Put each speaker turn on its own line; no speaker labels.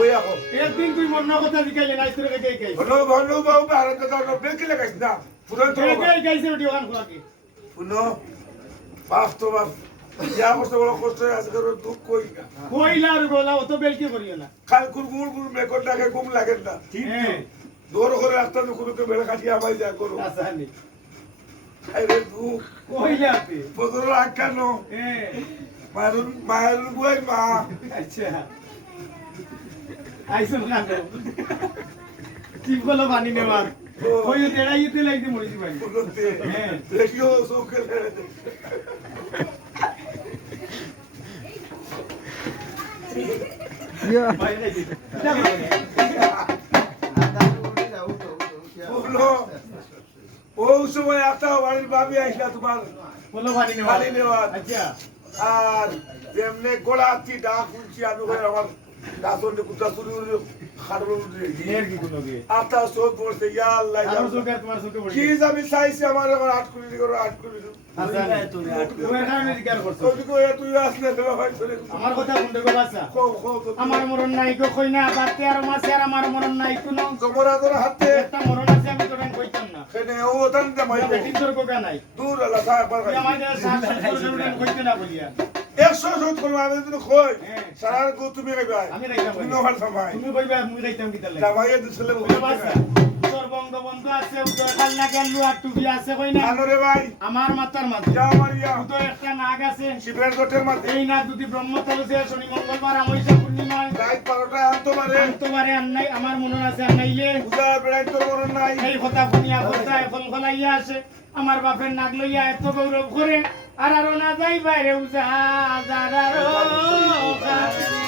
অন্য কথা জিকাইলে না ইস্তুরে গাই গাই
হলো ভালো বাবু ভারত কথা হলো বেকি লাগাইছ না? পুরো তো।
গাই গাই গাইছে ওটি ওখান খোয়াকে
শুনো বাপ তো বাপ ইয়া কষ্ট বড় কষ্ট আছে দুঃখ কই
কইলা আর গোলা অত বেলকি করিও না?
খাল কুর গুড় গুড় মেকর ডাকে ঘুম লাগে না। দৌড় করে রাস্তা তো কোনো বেড়ে কাটিয়ে আমায় যা করো।
আসানি
আরে দুঃখ।
কইলা তে
বদল আকানো
হ্যাঁ।
মায়ের মায়ের মা।
আচ্ছা। আইসন না কি বলো বানি নেওয়ার। ওই তেড়াইতে লাইতে মরিছি
বলতে
হ্যাঁ।
বলল ও সময় একটা বাড়ির ভাবি আসলা তোমার
বলো নেওয়ার।
আর যেমনি গোলা ডাক শুনছি আমি ওখানে আমার দাসন কুত্তা শুরু খাটবো
এর কি কোনো গে
আপনার চোখ পড়ছে ইয়া আল্লাহ
আর চোখে তোমার চোখে পড়ি
কি আমি চাইছি আমার আট কোটি করে আট কোটি
কথা শুনতে গো বাসা আমার মরণ নাই গো কই না বাতে আর মাসে আর আমার মরণ নাই কোনো।
তোমার আদর হাতে।
একটা মরণ আছে আমি তোরে কইতাম না।
সেনে ও তান দে মাই
বেটির তোর কোকা নাই।
দূর আল্লাহ সাহেব
কইতে না বলিয়া।
একশো শোধ করব আমি তুমি কই
হ্যাঁ।
সারা গো তুমি কইবা
আমি
তুমি
তুমি কইবা মুই রাইতাম কি তালে গেল আর টুপি আছে কই না?
আনোরে ভাই।
আমার মাথার মাঝে।
যা মারিয়া
উত্তর একটা নাগ আছে।
শিবের গোটের মাঝে।
এই নাগ যদি ব্রহ্মতলসে শনি মঙ্গলবার আমৈশা পূর্ণিমায়
রাত বারোটায় আনতে পারে।
আন্তবারে আন্নাই আমার মনে আছে আন্নাইলে
পূজা বেড়াই তোর মরণ নাই।
এই কথা শুনিয়া কথা ফল ফলাইয়া আসে। আমার বাপের নাক লইয়া এত গৌরব করে। আর আরও না যাই বাইরে উজা যারারো কাছে।